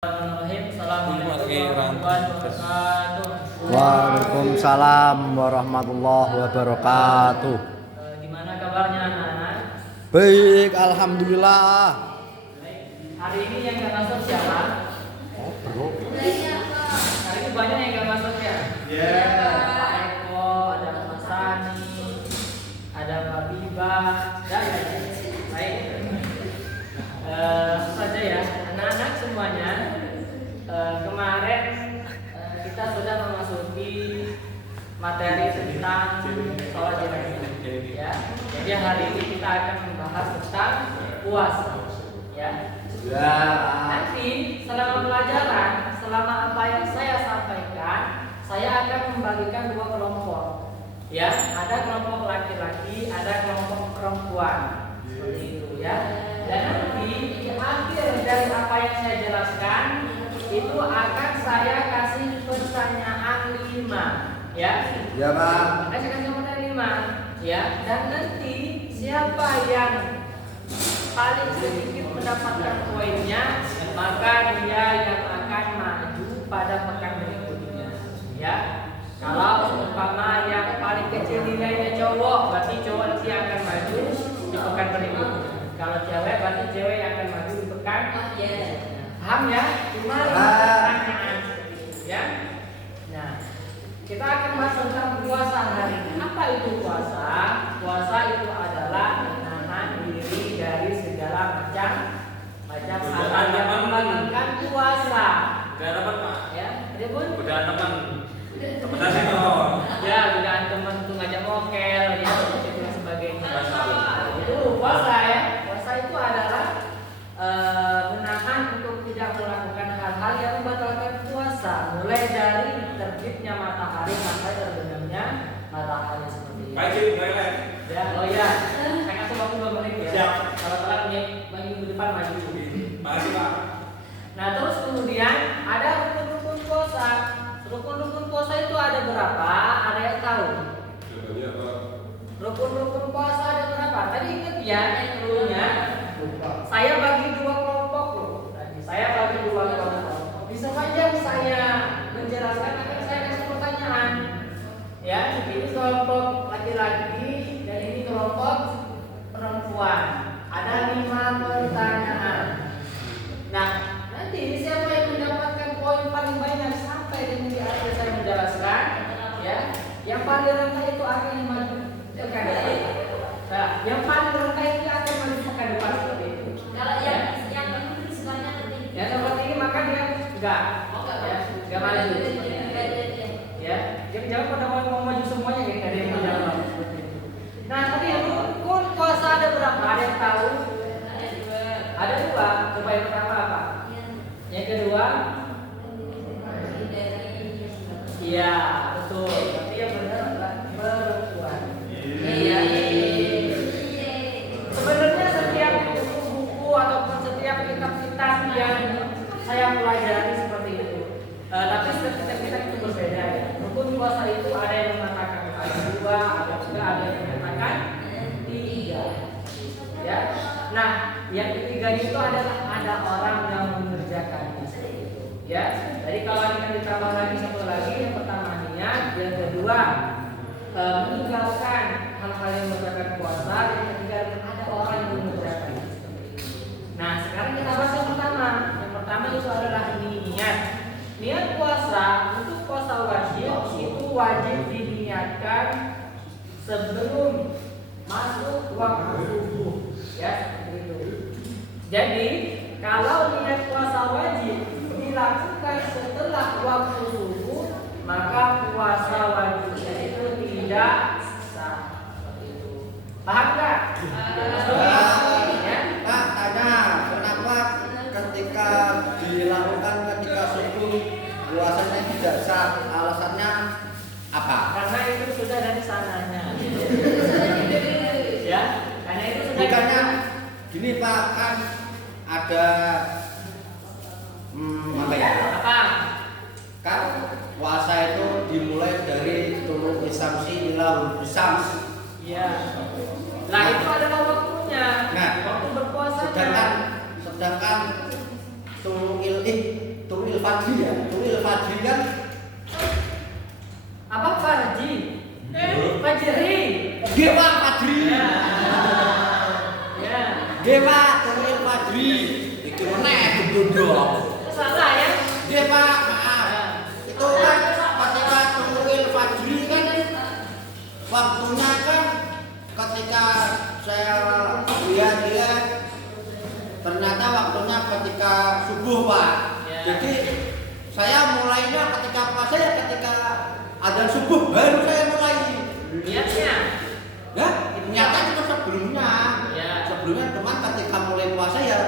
Waalaikumsalam warahmatullahi wabarakatuh. Gimana kabarnya anak-anak? Baik, alhamdulillah. Baik. Hari ini yang nggak masuk siapa? Oh, bro. Hari ini banyak yang nggak masuk ya. Ada Pak Eko, ada Mas Sani, ada Mbak Biba, dan baik. Saja ya, anak-anak semuanya. Kemarin kita sudah memasuki materi tentang sholat jenazah, ya. Jadi hari ini kita akan membahas tentang puasa, ya. Nanti selama pelajaran, selama apa yang saya sampaikan, saya akan membagikan dua kelompok, ya. Ada kelompok laki-laki, ada kelompok perempuan, seperti itu, ya. Dan nanti di akhir dari apa yang saya jelaskan itu akan saya kasih pertanyaan 5, ya. Ya, Pak. Saya kasih pertanyaan 5, ya. Dan nanti siapa yang paling sedikit mendapatkan poinnya, maka dia yang akan maju pada pekan berikutnya, ya. Kalau umpama yang paling kecil nilainya cowok, berarti cowok nanti akan maju di pekan berikutnya. Kalau cewek, berarti cewek yang akan maju di pekan. Paham ya? Cuma pertanyaan seperti itu, ya. Nah, kita akan bahas tentang puasa hari ini. Apa itu puasa? Puasa itu adalah menahan diri dari segala macam hal yang membagikan puasa. Garapan Pak. Ya, Ribun. Godaan teman. Teman sih Ya, godaan teman untuk ngajak mokel, ya, itu dan sebagainya. Itu puasa ya. Puasa itu adalah menahan untuk tidak melakukan hal-hal yang membatalkan puasa, mulai dari terbitnya matahari sampai terbenamnya matahari seperti ini. Baik. Ya, oh ya, saya kasih waktu 2 menit ya. Siap. Kalau telat minggu depan maju. Makasih Pak. Nah, terus kemudian ada rukun-rukun puasa. Rukun-rukun puasa itu ada berapa? Ada yang tahu? Rukun-rukun puasa ada berapa? Tadi ingat ya, dulunya saya bagi 2 kelompok loh. Saya bagi 2 kelompok. Di sepanjang saya menjelaskan akan saya kasih pertanyaan. Ya, ini kelompok laki-laki dan ini kelompok perempuan. Ada 5 pertanyaan. Nah, nanti siapa yang mendapatkan poin paling banyak sampai di akhir saya menjelaskan, ya, yang paling rendah itu akan maju ke depan. Nah, yang paling rendah itu akan maju ke depan seperti itu. Kalau yang penting sebenarnya nanti. Ya, seperti ini maka dia enggak maju. Ya, dia jawab pada mau maju semuanya ya, ada yang menjawab seperti itu. Nah, tadi rukun puasa ada berapa? Ada yang tahu? Ada 2. Coba yang pertama apa? Yang kedua? Iya, betul. Tapi yang benar adalah perempuan. Iya. Sebenarnya setiap buku ataupun setiap kitab-kitab yang saya pelajari seperti itu. Tapi setiap kitab-kitab itu berbeda ya. Rukun puasa itu ada yang mengatakan ada 2, ada juga ada yang mengatakan 3. Ya. Nah, yang ketiga itu adalah ada orang yang mengerjakannya seperti itu. Ya. Jadi kalau akan ditambah lagi satu lagi, yang pertama niat, yang kedua meninggalkan hal-hal yang mengerjakan puasa, yang ketiga ada orang yang mengerjakannya seperti itu. Nah, sekarang kita bahas yang pertama. Yang pertama itu adalah niat. Niat puasa untuk puasa wajib itu wajib diniatkan sebelum masuk waktu subuh. Ya, begitu. Jadi, kalau niat puasa wajib dilakukan setelah waktu subuh, maka puasa wajibnya itu tidak sah. Seperti itu. Paham nggak? Pak, tanya, kenapa ketika dilakukan ketika subuh puasanya tidak sah? Alasannya apa? Karena itu sudah dari sananya. Ya, karena itu sudah. Bukannya gini Pak, kan ada apa ya? Apa? Kan puasa itu dimulai dari tulu isamsi ila syams. Iya. Nah, itu adalah waktunya. Nah, Waktu berpuasa. sedangkan tulu Fajri ya. Tulil Fajri kan Apa Farji? Fajri. nggih Pak Fajri. Ya. Nggih Pak, Tulil Fajri. Iki meneh gendondong. Salah ya. Nggih Pak, maaf. Itu kan ketika Tulil Fajri kan waktunya kan ketika saya lihat ternyata waktunya ketika subuh Pak. Ya. Jadi saya mulainya ketika puasa ya ketika adzan subuh baru saya mulai. Niatnya. Ya, ternyata itu sebelumnya. Ya. Sebelumnya teman ketika mulai puasa ya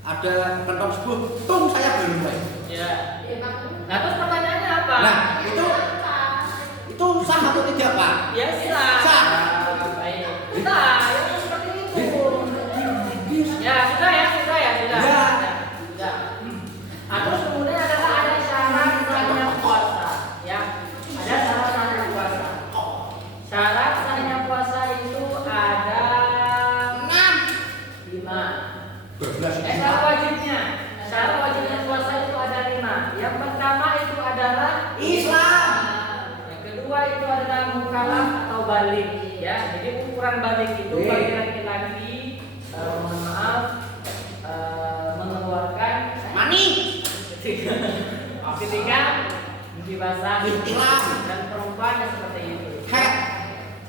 ada kentong subuh, tung saya baru mulai. Ya. Nah, terus pertanyaannya apa? Nah, itu sah atau tidak Pak? Ya sah. Sah. Baik. Sah, ya seperti itu. Ya sudah ya, sudah. Ya. Sudah. Nah, terus kemudian ada syarat sahnya puasa, ya. Ada syarat sahnya puasa. Syarat sahnya puasa itu ada 5. Syarat wajibnya. Syarat wajibnya puasa itu ada 5. Yang pertama itu adalah Islam. Yang kedua itu adalah mukallaf atau balik, ya. Jadi ukuran balik itu bagi laki-laki mohon maaf mengeluarkan Mani. ketika mimpi basah Ihtilam. dan perempuan yang seperti itu.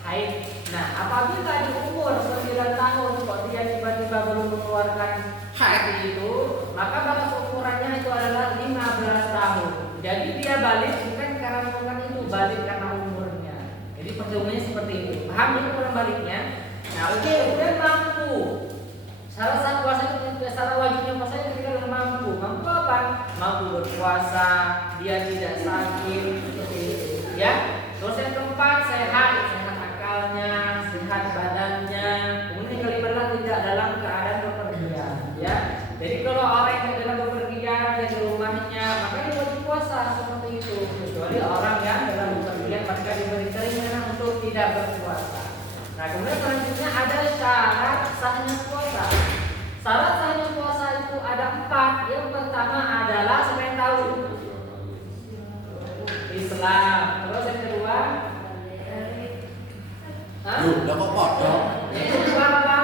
Haid. Nah, apabila di umur 9 tahun kok dia tiba-tiba baru mengeluarkan haid itu, maka batas ukurannya itu adalah 15 tahun. Jadi dia balik bukan karena melakukan itu, balik karena umurnya. Jadi perhitungannya seperti itu. Paham ya ukuran baliknya? Nah, oke, kemudian mampu. Salah satu puasa itu salah wajibnya puasa itu ketika mampu. Mampu apa? Mampu berpuasa, dia tidak sakit, seperti itu. Ya. Terus yang keempat sehat akalnya, sehat badannya. Kemudian yang kelima adalah tidak dalam keadaan bepergian. Ya. Jadi kalau orang yang dalam bepergian dia di rumahnya, maka dia wajib puasa seperti itu. Kecuali orang yang dalam bepergian maka diberi keringanan untuk tidak berpuasa. Nah, kemudian selanjutnya ada syarat sahnya puasa. Syarat sahnya puasa itu ada 4. Yang pertama adalah siapa yang tahu? Islam. Terus yang kedua? Hah? Udah kok podok. Yang kedua apa?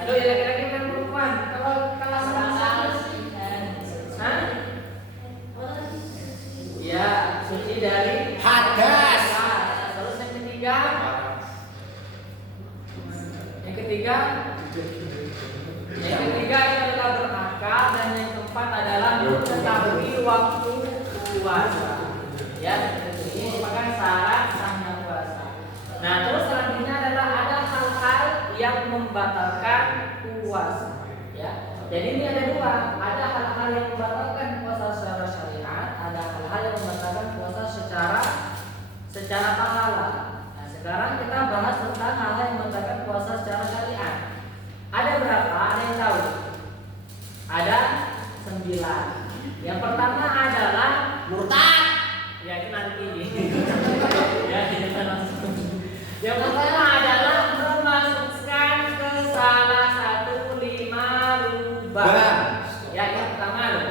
Aduh, ya laki-laki dan perempuan. Kalau kelas Hah? Ya, suci dari Hadas. Terus yang ketiga? Yang ketiga itu adalah berakal, dan yang keempat adalah mengetahui waktu puasa. Ya, ini merupakan syarat sahnya puasa. Nah, terus selanjutnya adalah ada hal-hal yang membatalkan puasa. Ya, jadi ini ada 2. Ada hal-hal yang membatalkan puasa secara syariat, ada hal-hal yang membatalkan puasa secara pahala. Nah, sekarang kita bahas tentang hal-hal yang membatalkan puasa secara syariat. Ada berapa? Ada yang tahu? Ada 9. Yang pertama adalah Murtad. ya itu nanti. Ya, kita langsung. Yang pertama adalah memasukkan ke salah satu 5 lubang. Ya, yang pertama loh.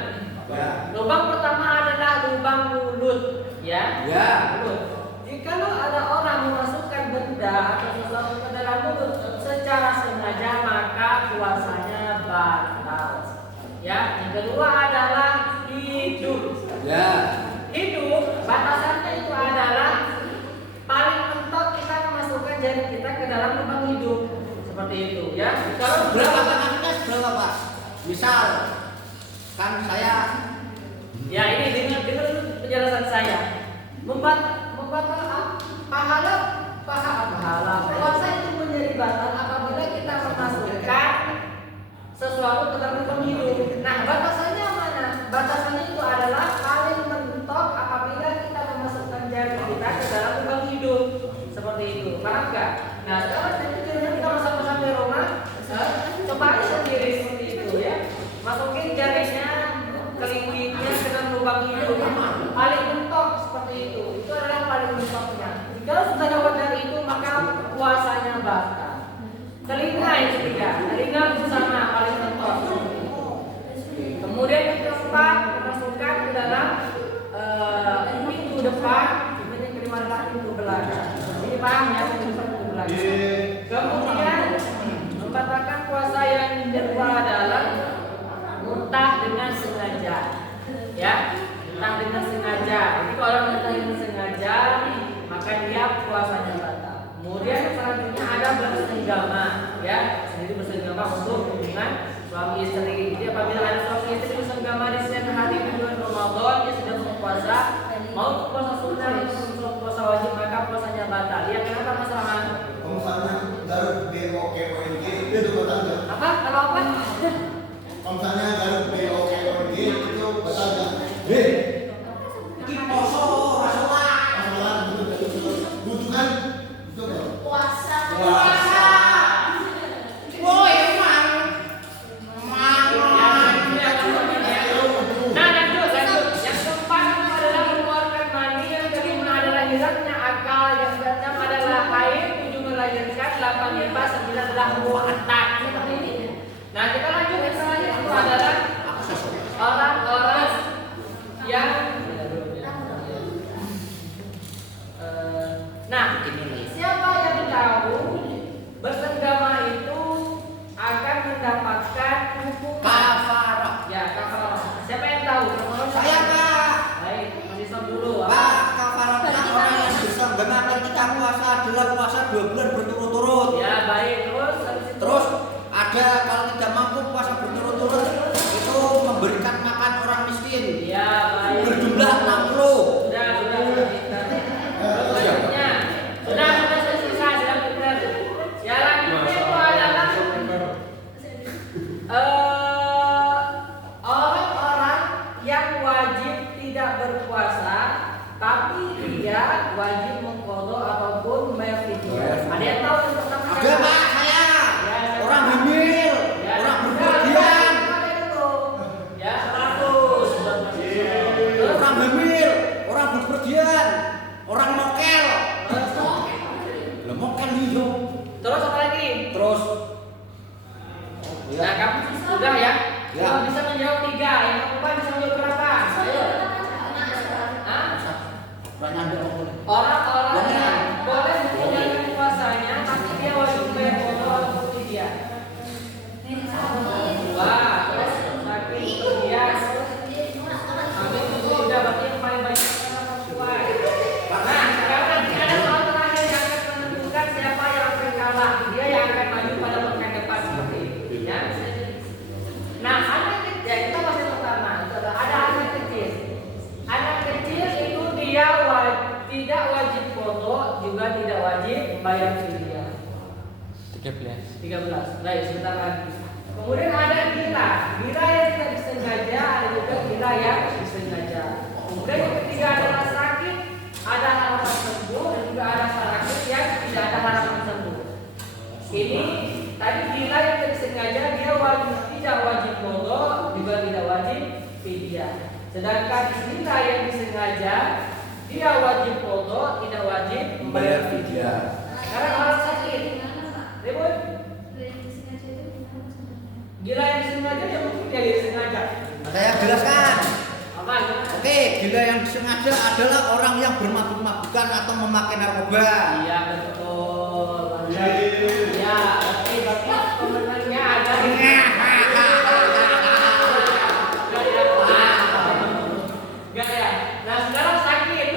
Ya. Lubang pertama adalah lubang mulut, ya. Ya. Mulut. Jikalau ada orang memasukkan benda atau sesuatu ke dalam mulut secara sengaja, maka puasanya batal. Ya, yang kedua adalah hidup. Ya. Hidup batasannya itu adalah paling mentok kita memasukkan jari kita ke dalam lubang hidup, seperti itu, ya. Kalau Berapa tangannya seberapa Pak? Misal kan saya ya ini dengar dulu penjelasan saya. Membatal pahala puasa itu menjadi batal apabila kita memasukkan sesuatu ke dalam lubang hidup. Nah, batasannya mana? Batasannya itu adalah paling mentok apabila kita memasukkan jari kita ke dalam lubang hidup, seperti itu. Paham nggak? Nah, sekarang nanti kita sampai rumah, coba sendiri seperti itu, ya. Masukin jarinya, kelingkingnya ke dalam lubang hidup, paling mentok seperti itu. Itu adalah paling mentoknya. Kalau sudah lewat dari itu, maka puasanya batal. Telinga yang ketiga, telinga bersama paling mentok. Kemudian yang keempat, paham ya, kemudian membatalkan puasa yang kedua adalah muntah dengan sengaja, ya, muntah dengan sengaja. Jadi kalau orang muntah dengan sengaja, maka dia puasanya batal. Kemudian selanjutnya ada bersenggama, ya, jadi bersenggama untuk hubungan suami istri. Jadi apabila ada suami istri bersenggama di siang hari di bulan Ramadan, dia sedang berpuasa, mau puasa sunnah atau puasa wajib, maka puasanya batal. Dia kenapa masalah? Misalnya Garut BOKONG itu batal nggak? Apa? Kalau apa? Misalnya Garut BOKONG itu batal nggak? Iki poso rasulullah. Masalah butuhan itu nggak? Puasa. Puasa. Woi, emang. Nah, lanjut. Yang keempat adalah mengeluarkan mani, yang kelima adalah hilangnya akal, yang keenam adalah haid, tujuh melahirkan, 8 nifas, 9 adalah mu'atak. Seperti ini. Nah, kita lanjut. Yang selanjutnya itu adalah orang-orang yang nah, siapa yang tahu bersenggama itu akan mendapatkan hukum Kafarah. ya, kafarah. Siapa yang tahu? Saya Pak. Baik, masih stop dulu. Pak, kafarah orang yang bersenggama ketika puasa adalah puasa 2 bulan berturut-turut. Ya, baik. Habis itu, Terus ada kalau tidak mampu puasa berturut-turut itu memberikan makan orang miskin ya, baik. berjumlah 60. Sudah. Selanjutnya, sudah selesai, sudah benar. Ya, lanjutnya itu adalah orang-orang yang wajib tidak berpuasa, tapi dia wajib mengqadha ataupun membayar fidyah. Ada yang tahu yang pertama? Ada Pak, saya. Orang hamil, Ya, orang sudah, berpergian, ada dulu. Ya, 100. Terus orang hamil, orang berpergian, orang mokel. Lah mokel iyo. terus apa lagi? Terus Nah, kamu sudah ya? Ya. Kamu bisa menjawab 3. Yang keempat bisa menjawab berapa? Ayo. Hah? banyak ada mokel. Orang-orang yang boleh menjalankan puasanya, tapi dia wajib bayar qadha atau fidyah. Wah, terus sakit dia ambil sudah berarti yang paling banyak adalah sesuai. Nah, sekarang nanti ada soal terakhir yang akan menentukan siapa yang akan kalah. Dia yang akan maju pada pekan depan seperti ini. Ya. Nah, anak kecil, ya kita masih pertama. Itu ada anak kecil. Anak kecil itu dia tidak wajib qadha, juga tidak wajib membayar fidyah. 13. Baik, sebentar lagi. Kemudian ada gila yang tidak disengaja, ada juga gila yang disengaja. Kemudian yang ketiga adalah sakit, ada harapan sembuh, dan juga ada sakit yang tidak ada harapan sembuh. Ini tadi gila yang tidak disengaja, dia tidak wajib qadha, juga tidak wajib fidyah. Sedangkan gila yang disengaja, dia wajib qadha, tidak wajib membayar fidyah. Sekarang orang sakit, ribut. Gila yang disengaja ya mungkin dia disengaja. Saya jelaskan. Apa gimana? Oke, gila yang disengaja adalah orang yang bermabuk-mabukan atau memakai narkoba. Iya betul. Ya, berarti pemenangnya ada. Enggak ya. Nah sekarang sakit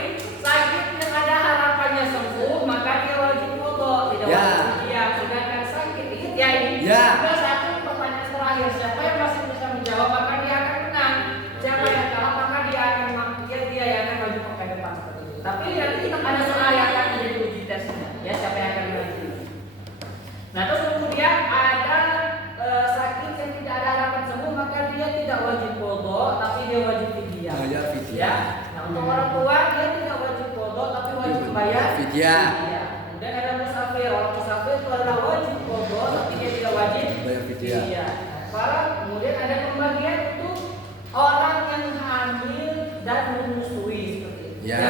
yang ada harapannya sembuh, maka dia wajib qadha, tidak Ya. wajib fidyah. Sedangkan sakit ingat ya ini. Ya. Sudah satu pertanyaan terakhir, siapa yang masih bisa menjawab maka dia akan menang. Siapa yang kalah maka dia yang akan maju ke depan seperti itu. Tapi nanti ada soal yang akan menjadi uji tesnya. Ya, siapa yang akan maju. Nah terus kemudian ada sakit yang tidak ada harapan sembuh, maka dia tidak wajib qadha, tapi dia wajib fidyah. Bayar fidyah. Ya. Nah untuk orang tua dia tidak wajib qadha, tapi wajib bayar Fidyah. Kemudian ada musafir. Orang musafir itu adalah wajib qadha, tapi dia tidak wajib Bayar fidyah. Kemudian ada pembagian untuk orang yang hamil dan menyusui seperti itu. Ya.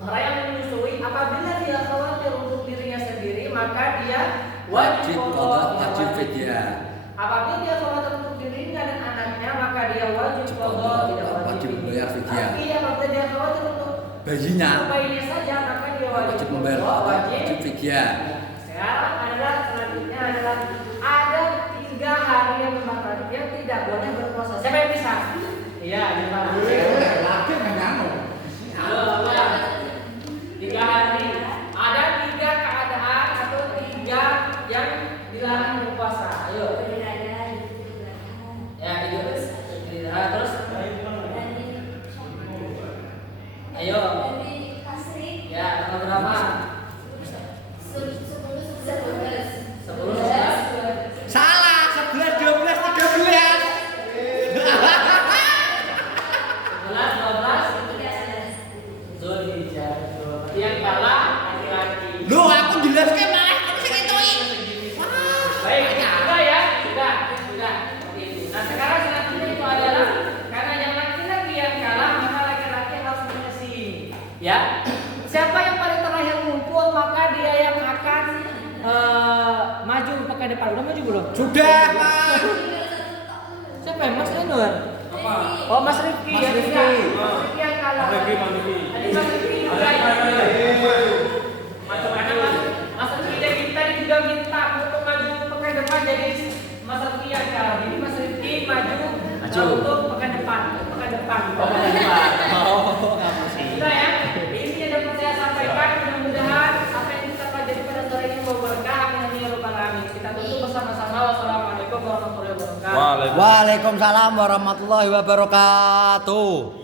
Orang yang menyusui apabila dia khawatir untuk dirinya sendiri, maka dia wajib qadha, tidak wajib fidyah. Apabila dia khawatir untuk dirinya dan anaknya, maka dia wajib qadha, tidak wajib Wajib bayar fidyah. Tapi apabila dia khawatir untuk Bayinya. bayinya saja, maka dia wajib membayar qadha, wajib fidyah. sekarang adalah selanjutnya adalah ada 3 hari yang membatalkan dia tidak boleh berpuasa. Siapa yang bisa? Iya, gimana? Lagi menyano. Halo, apa? 3 hari. Ada 3 keadaan atau 3 yang dilarang berpuasa. Ayo. Ya, itu terus. Ayo. Ya, tanggal berapa? 10. Salah, 11, 12, 13. 11, 12. Zulhijjah. Yang kalah laki-laki. Loh, aku jelaskan malah kamu sing ngitoi. Baik, sudah ya, sudah. Oke, itu. Nah, sekarang selanjutnya itu adalah karena yang laki-laki yang kalah, maka laki-laki harus menyisi. Ya, siapa yang paling terakhir ngumpul maka dia yang akan maju ke depan. Udah maju belum? Sudah, Mas. Siapa yang Mas Enur? Apa? Oh, Mas Rifki. Mas ya, Rifki. tidak. Mas Rifki yang kalah. Mas Rifki. Tadi Mas Rifki juga ya. Karena Mas Rifki dan kita juga minta untuk maju pekan depan jadi Mas Rifki yang kalah. Jadi Mas Rifki maju untuk pekan depan. Oh, kamu sih. Sudah ya. Ini yang dapat saya sampaikan. Mudah-mudahan apa yang kita pelajari pada sore ini membawa berkah. Amin ya rabbal alamin. Kita tutup bersama-sama. Wassalamualaikum warahmatullahi wabarakatuh. Waalaikumsalam warahmatullahi wabarakatuh.